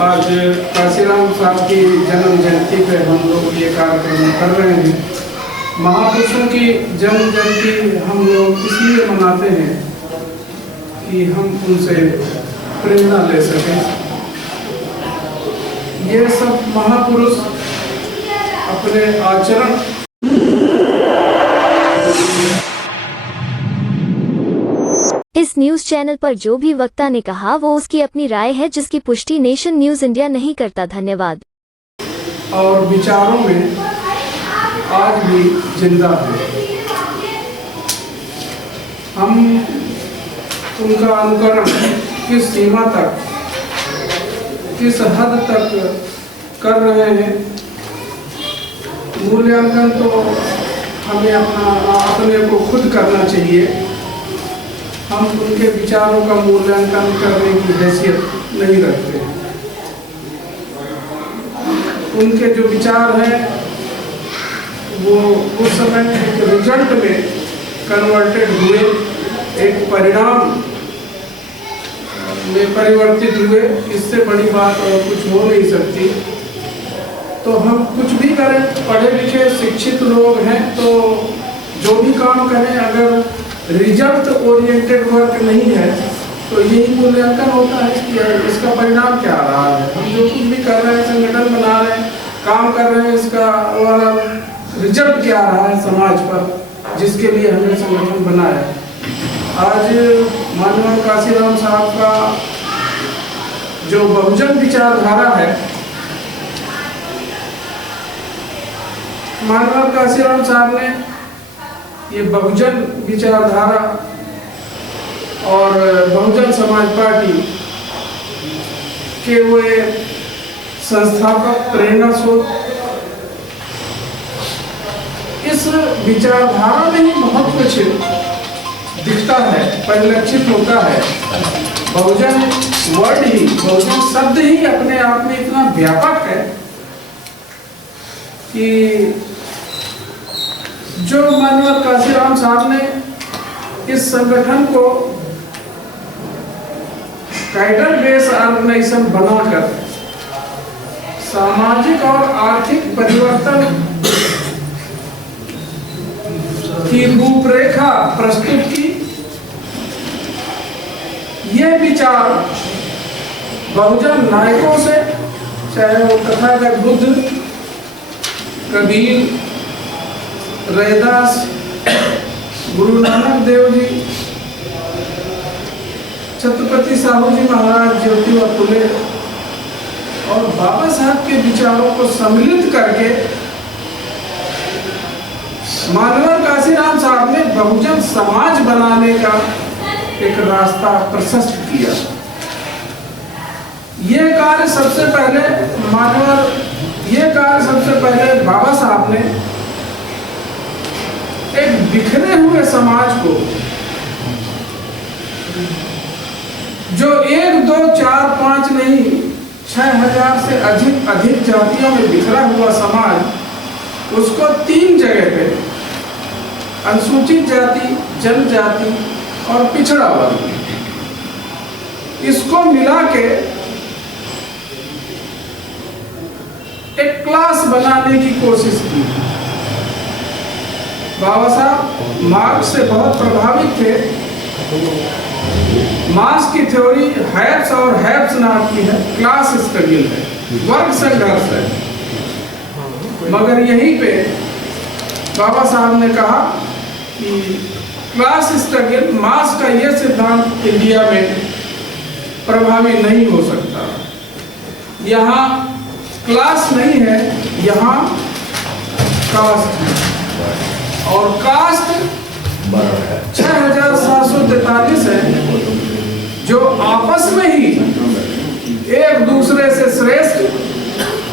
आज काशीराम साहब की जन्म जयंती पे हम लोग ये कार्यक्रम कर रहे हैं। महापुरुषों की जन्म जयंती हम लोग इसलिए मनाते हैं कि हम उनसे प्रेरणा ले सकें। ये सब महापुरुष अपने आचरण इस न्यूज चैनल पर जो भी वक्ता ने कहा वो उसकी अपनी राय है, जिसकी पुष्टि नेशन न्यूज इंडिया नहीं करता। धन्यवाद। और विचारों में आज भी जिंदा है। हम उनका अनुकरण किस सीमा तक, किस हद तक कर रहे हैं, मूल्यांकन तो हमें अपने को खुद करना चाहिए। हम उनके विचारों का मूल्यांकन करने की हैसियत नहीं रखते हैं। उनके जो विचार हैं वो उस समय एक रिजल्ट में कन्वर्टेड हुए, एक परिणाम में परिवर्तित हुए। इससे बड़ी बात और कुछ हो नहीं सकती। तो हम कुछ भी करें, पढ़े लिखे शिक्षित लोग हैं, तो जो भी काम करें अगर रिजल्ट ओरिएंटेड वर्क नहीं है तो यही मूल्यांकन होता है कि इसका परिणाम क्या रहा है। हम जो कुछ भी कर रहे हैं, संगठन बना रहे हैं, काम कर रहे हैं, इसका रिजल्ट क्या रहा है समाज पर, जिसके लिए हमने संगठन बनाया। आज माननीय काशीराम साहब का जो बहुजन विचारधारा है, माननीय काशीराम साहब ने ये बहुजन विचारधारा और बहुजन समाज पार्टी के वे संस्थापक प्रेरणा स्रोत, इस विचारधारा में ही बहुत कुछ दिखता है, परिलक्षित होता है। बहुजन वर्ड ही, बहुजन शब्द ही अपने आप में इतना व्यापक है कि जो माननीय काशीराम साहब ने इस संगठन को कैडर बेस ऑर्गेनाइजेशन बनाकर सामाजिक और आर्थिक परिवर्तन की रूपरेखा प्रस्तुत की। ये विचार बहुजन नायकों से, चाहे वो तथागत बुद्ध, कबीर, रैदास, गुरु नानक देव जी, छत्रपति साहू जी महाराज, ज्योतिबा फुले और बाबा साहब के विचारों को सम्मिलित करके माननीय काशीराम साहब ने बहुजन समाज बनाने का एक रास्ता प्रशस्त किया। ये कार्य सबसे पहले बाबा साहब ने एक बिखरे हुए समाज को, जो 1, 2, 4, 5 नहीं 6000 से अधिक जातियों में बिखरा हुआ समाज, उसको 3 जगह पे, अनुसूचित जाति, जनजाति और पिछड़ा वर्ग, इसको मिला के एक क्लास बनाने की कोशिश की। बाबा साहब मार्क्स से बहुत प्रभावित थे। मार्क्स की थ्योरी हैव्स और हैव्स नॉट की है, क्लास स्ट्रगल है, वर्ग संघर्ष है। मगर यहीं पे बाबा साहब ने कहा कि क्लास स्ट्रगल, मार्क्स का यह सिद्धांत इंडिया में प्रभावी नहीं हो सकता। यहाँ क्लास नहीं है, यहाँ कास्ट है। और कास्ट 6743 है, जो आपस में ही एक दूसरे से श्रेष्ठ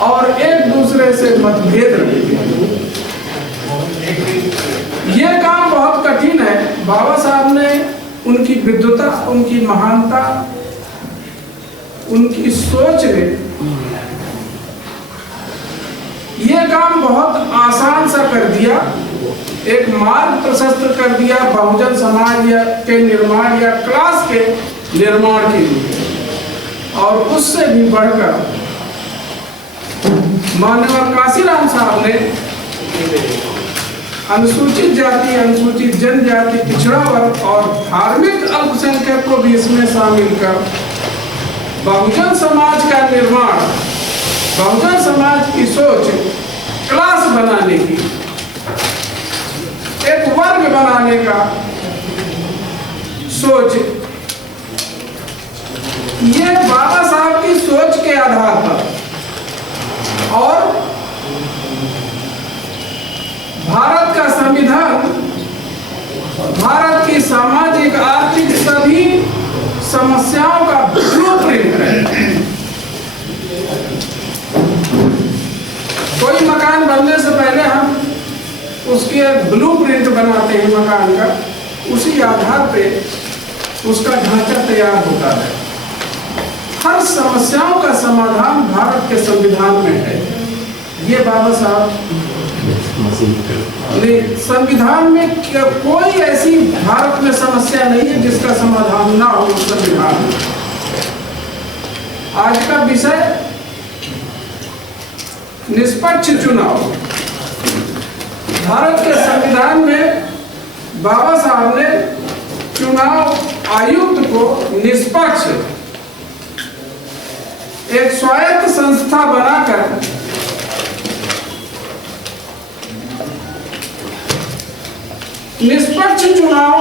और एक दूसरे से मतभेद रखते हैं। यह काम बहुत कठिन है। बाबा साहब ने उनकी विद्वता, उनकी महानता, उनकी सोच ने यह काम बहुत आसान सा कर दिया। एक मार्ग प्रशस्त कर दिया बहुजन समाज के निर्माण या क्लास के निर्माण के लिए। और उससे भी बढ़कर माननीय काशीराम साहब ने अनुसूचित जाति, अनुसूचित जनजाति, पिछड़ा वर्ग और धार्मिक अल्पसंख्यक को भी इसमें शामिल कर बहुजन समाज का निर्माण, बहुजन समाज की सोच क्लास बनाने की, एक वर्ग बनाने का सोच, ये बाबा साहब की सोच के आधार पर और भारत का संविधान भारत की सामाजिक, आर्थिक सभी समस्याओं का ब्लूप्रिंट है। कोई मकान बनने से पहले हम उसके ब्लूप्रिंट बनाते हैं मकान का, उसी आधार पे उसका ढांचा तैयार होता है। हर समस्याओं का समाधान भारत के संविधान में है। ये बाबा साहब संविधान में कोई ऐसी भारत में समस्या नहीं है जिसका समाधान ना हो संविधान में। आज का विषय निष्पक्ष चुनाव। भारत के संविधान में बाबा साहब ने चुनाव आयुक्त को निष्पक्ष एक स्वायत्त संस्था बनाकर निष्पक्ष चुनाव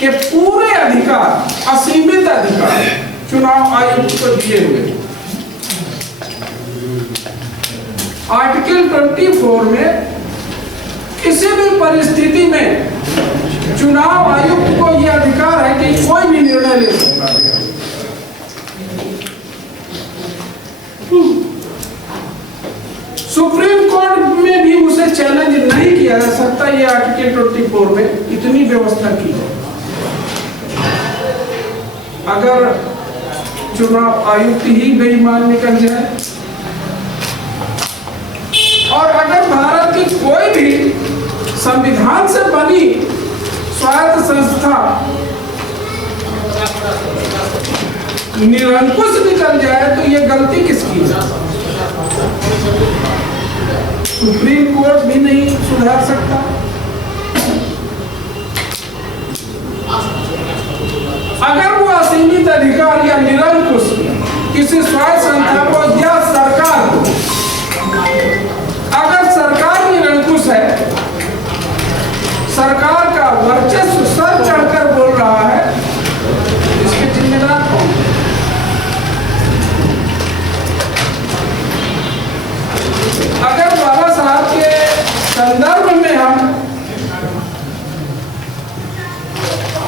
के पूरे अधिकार, असीमित अधिकार चुनाव आयुक्त को दिए हुए। आर्टिकल 24 में किसी भी परिस्थिति में चुनाव आयुक्त को यह अधिकार है कि कोई भी निर्णय ले सकता है। सुप्रीम कोर्ट में भी उसे चैलेंज नहीं किया जा सकता। ये आर्टिकल 24 में इतनी व्यवस्था की है। अगर चुनाव आयुक्त ही बेईमान निकल जाए और अगर भारत की कोई भी संविधान से बनी स्वायत्त संस्था निरंकुश निकल जाए तो ये गलती किसकी है? सुप्रीम कोर्ट भी नहीं सुधार सकता। अगर वो असीमित अधिकार या निरंकुश किसी स्वायत्त संस्था को या सरकार को, अगर सरकार निरंकुश है, सरकार का वर्चस्व सर चढ़कर बोल रहा है, इसके जिम्मेदार कौन? अगर बाबा साहब के संदर्भ में हम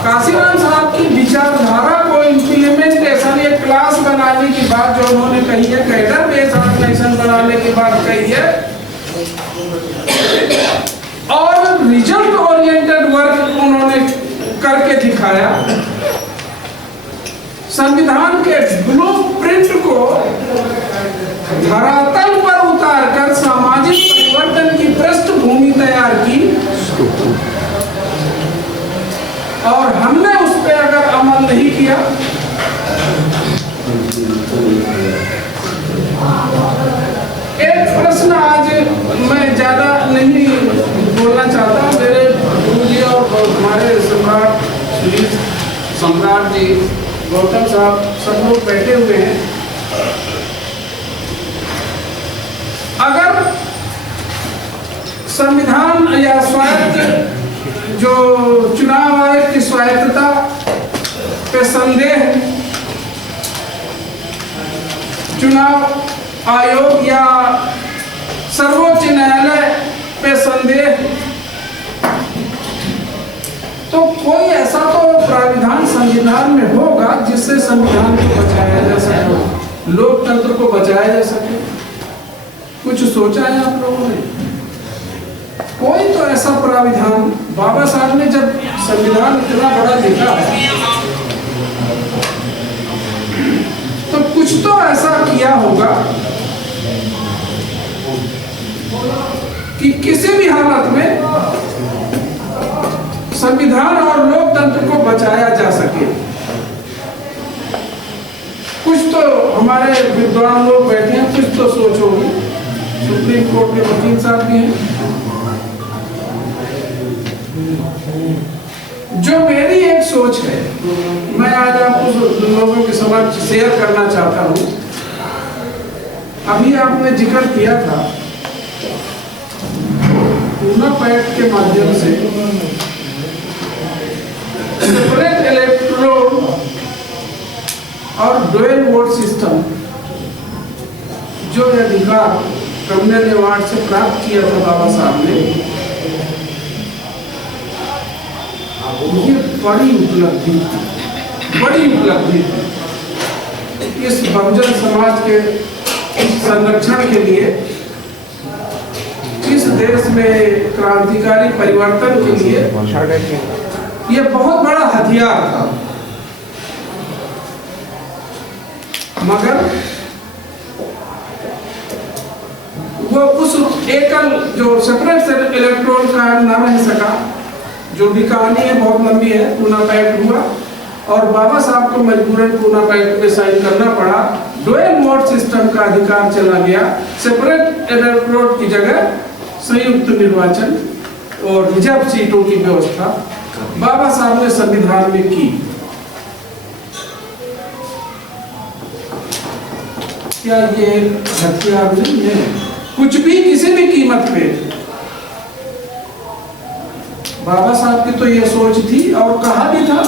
काशीराम साहब की विचारधारा को इम्प्लीमेंटेशन, एक क्लास बनाने की बात जो उन्होंने कही है, कैडर बेस्ड ऑर्गेनाइजेशन बनाने की बात कही है और रिजल्ट ओरिएंटेड वर्क उन्होंने करके दिखाया, संविधान के ब्लूप्रिंट को धरातल पर उतारकर सामाजिक परिवर्तन की पृष्ठभूमि तैयार की और हमने उस पर अगर अमल नहीं किया एक प्रश्न आज मैं ज्यादा नहीं बोलना चाहता। मेरे गुरुजी और हमारे सम्राट जी गौतम साहब सब लोग बैठे हुए हैं। अगर संविधान या स्वायत्त जो चुनाव आयोग की स्वायत्तता पे संदेह, चुनाव आयोग या सर्वोच्च न्यायालय पे संदेह, तो कोई ऐसा तो प्राविधान संविधान में होगा जिससे संविधान को बचाया जा सके, लोकतंत्र को बचाया जा सके। कुछ सोचा है आप लोगों ने? कोई तो ऐसा प्राविधान, बाबा साहब ने जब संविधान इतना बड़ा लिखा तो कुछ तो ऐसा किया होगा कि किसी भी हालत में संविधान और लोकतंत्र को बचाया जा सके। कुछ हमारे विद्वान लोग बैठे हैं, कुछ तो सोच होगी। सुप्रीम कोर्ट के वकील साहब भी हैं। जो मेरी एक सोच है, मैं आज आपको लोगों के समक्ष शेयर करना चाहता हूँ। अभी आपने जिक्र किया था पूना पैक्ट के माध्यम से सेपरेट इलेक्ट्रोड और डुअल वोट सिस्टम जो अधिकार कम्युनल अवार्ड से प्राप्त किया था बाबा साहब ने, ये बड़ी उपलब्धि थी इस बहुजन समाज के संरक्षण के लिए, इस देश में क्रांतिकारी परिवर्तन के लिए ये बहुत बड़ा हथियार था। मगर वो उस एकल जो सेपरेट इलेक्ट्रोड कायम ना रह सका। जो भी कहानी है बहुत लंबी है। पूना पैक्ट हुआ और बाबा साहब को मजबूरन पूना पैक्ट पे साइन करना पड़ा। डुअल वोट सिस्टम का अधिकार चला गया। सेपरेट इलेक्ट्रोड की जगह संयुक्त निर्वाचन और रिजर्व सीटों की व्यवस्था बाबा साहब ने संविधान में की। क्या ये हथियार नहीं है? कुछ भी किसी भी कीमत पे बाबा साहब की तो ये सोच थी और कहा भी था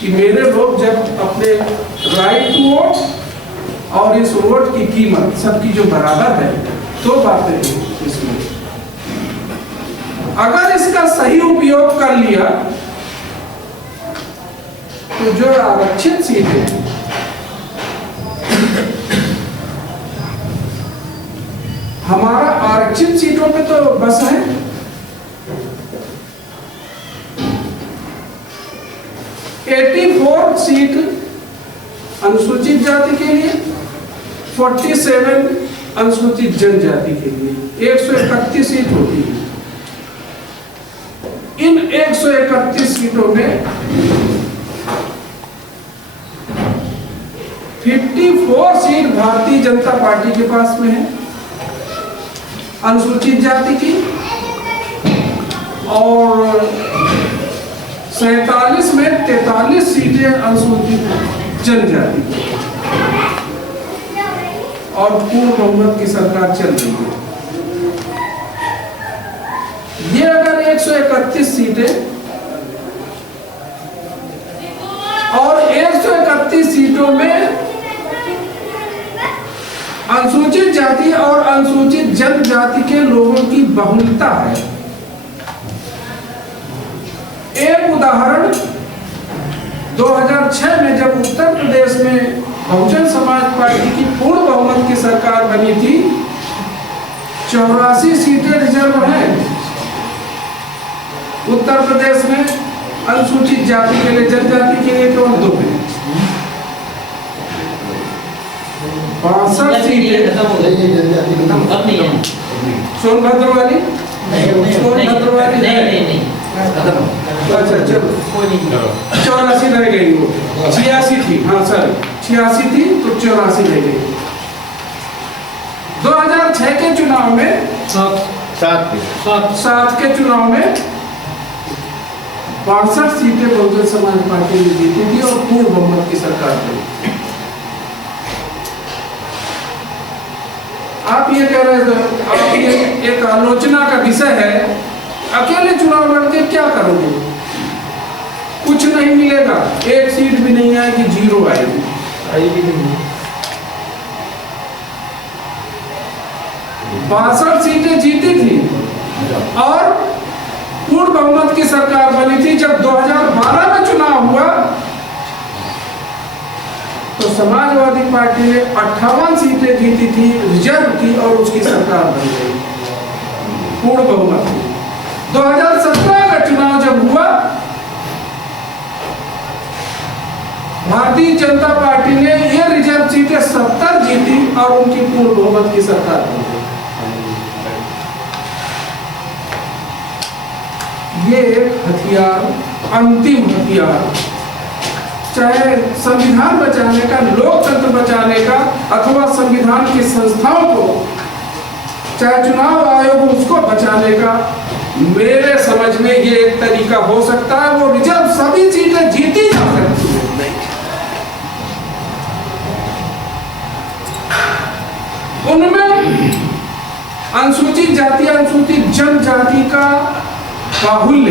कि मेरे लोग जब अपने राइट टू वोट और इस वोट की कीमत सबकी जो बराबर है तो बातें हैं इसमें। अगर इसका सही उपयोग कर लिया तो जो आरक्षित सीटें हमारा आरक्षित सीटों पे तो बस है। सीट अनुसूचित जाति के लिए, 47 अनुसूचित जनजाति के लिए, 131 सीट होती है। इन 131 सीटों में 54 सीट भारतीय जनता पार्टी के पास में है अनुसूचित जाति की, और 47 में 43 सीटें अनुसूचित जनजाति की, और पूर्ण बहुमत की सरकार चल रही है। ये अगर 131 सीटें और 131 सीटों में अनुसूचित जाति और अनुसूचित जनजाति के लोगों की बहुलता है। एक उदाहरण 2006 में जब उत्तर प्रदेश में बहुजन समाज पार्टी की पूर्ण बहुमत की सरकार बनी थी, 84 सीटें रिजर्व हैं उत्तर प्रदेश में अनुसूचित जाति के लिए, जनजाति के लिए केवल 2 हैं। 62 सीटें सोनभद्र वाली, सोनभद्र वाली नहीं। अच्छा चलो 84 रह गई, वो 86 थी। हाँ सर 86 थी तो 84 रह गई। 2006 के चुनाव में 7 के चुनाव में 62 सीटें बहुजन समाज पार्टी ने जीती थी और पूर्ण बहुमत की सरकार बनी। आप ये कह रहे थे, आप ये एक आलोचना का विषय है, अकेले चुनाव लड़के क्या करोगे? कुछ नहीं मिलेगा, एक सीट भी नहीं आएगी, 0 आएगी। 62 सीटें जीती थी और पूर्ण बहुमत की सरकार बनी थी। जब 2012 में चुनाव हुआ तो समाजवादी पार्टी ने 58 सीटें जीती थी, रिजर्व की, और उसकी सरकार बन गई पूर्ण बहुमत की। 2017 का चुनाव जब हुआ, भारतीय जनता पार्टी ने ये रिजर्व सीटें 70 जीती और उनकी पूर्ण बहुमत की सरकार बन गई। ये एक हथियार, अंतिम हथियार, चाहे संविधान बचाने का, लोकतंत्र बचाने का, अथवा संविधान की संस्थाओं को, चाहे चुनाव आयोग उसको बचाने का, मेरे समझ में ये एक तरीका हो सकता है। वो रिजर्व सभी सीटें जीती जा सकती है। उनमें अनुसूचित जाति, अनुसूचित जनजाति का बाहुल्य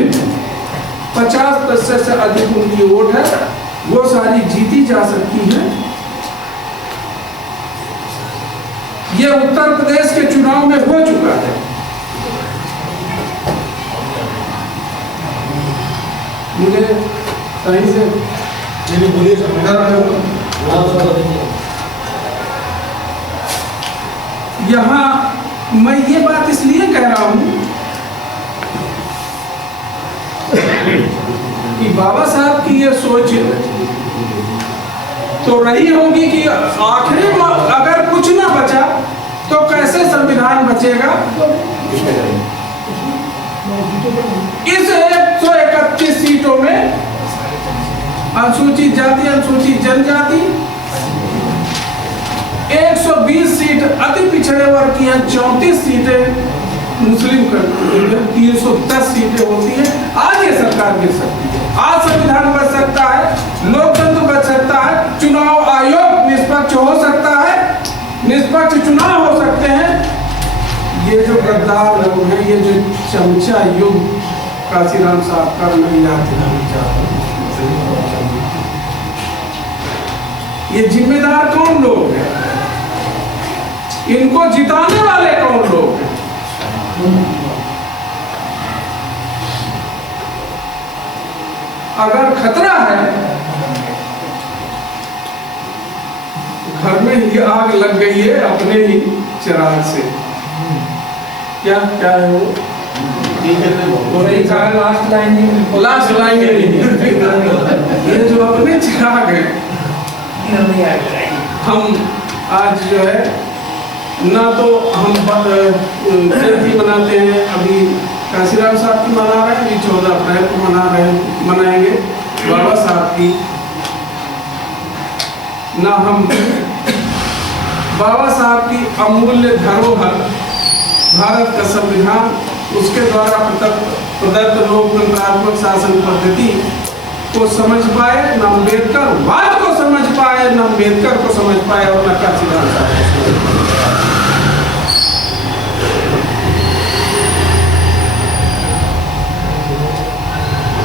50% से अधिक उनकी वोट है, वो सारी जीती जा सकती है। ये उत्तर प्रदेश के चुनाव में हो चुका है। मुझे सही से यहाँ मैं ये बात इसलिए कह रहा हूं कि बाबा साहब की ये सोच तो रही होगी कि आखिरी में अगर कुछ ना बचा तो कैसे संविधान बचेगा। इस 131 सीटों में अनुसूचित जाति, अनुसूचित जनजाति, 120 सीट अति पिछड़े वर्ग की हैं, 34 सीटें मुस्लिम करती है, 310 सीटें होती हैं। आज ये सरकार गिर सकती है, आज संविधान बच सकता है, लोकतंत्र बच सकता है, चुनाव आयोग निष्पक्ष हो सकता है, निष्पक्ष चुनाव हो सकते हैं। ये जो गद्दार लोग हैं, ये जो चमचा युग काशीराम साहब का नहीं याद दिलाना चाहता, ये जिम्मेदार कौन लोग हैं, इनको जिताने वाले कौन लोग हैं। अगर खतरा है, घर में ही आग लग गई है अपने ही चिराग से, क्या क्या है वो लास्ट लाइन ये जो अपने चिराग है, हम आज जो है ना तो हम जयंती मनाते हैं, अभी काशीराम साहब की मना रहे हैं, 14 अप्रैल को मनाएंगे बाबा साहब की, ना हम बाबा साहब की अमूल्य धरोहर भारत का संविधान, उसके द्वारा प्रदत्त लोकतंत्रात्मक शासन पद्धति को समझ पाए, न अम्बेडकर वाद को समझ पाए, न अम्बेडकर को समझ पाए और न काशीराम साहब।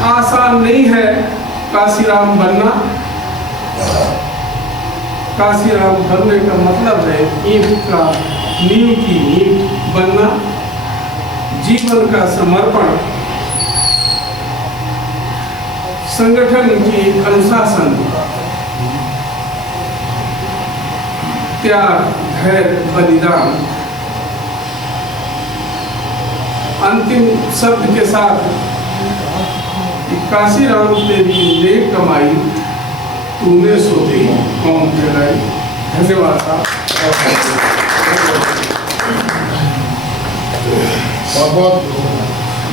आसान नहीं है काशीराम बनना। काशीराम बनने का मतलब है ईंट का नींव की ईंट बनना, जीवन का समर्पण, संगठन की अनुशासन, त्याग, धैर्य, बलिदान। अंतिम शब्द के साथ काशीराम तेरी नेक कमाई, तूने सोती कौम जलाई। धन्यवाद साहब। बहुत बहुत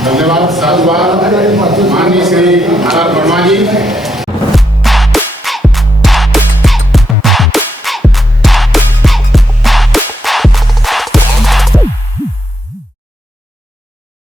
धन्यवाद। साधुवाद माननीय श्री आर वर्मा जी।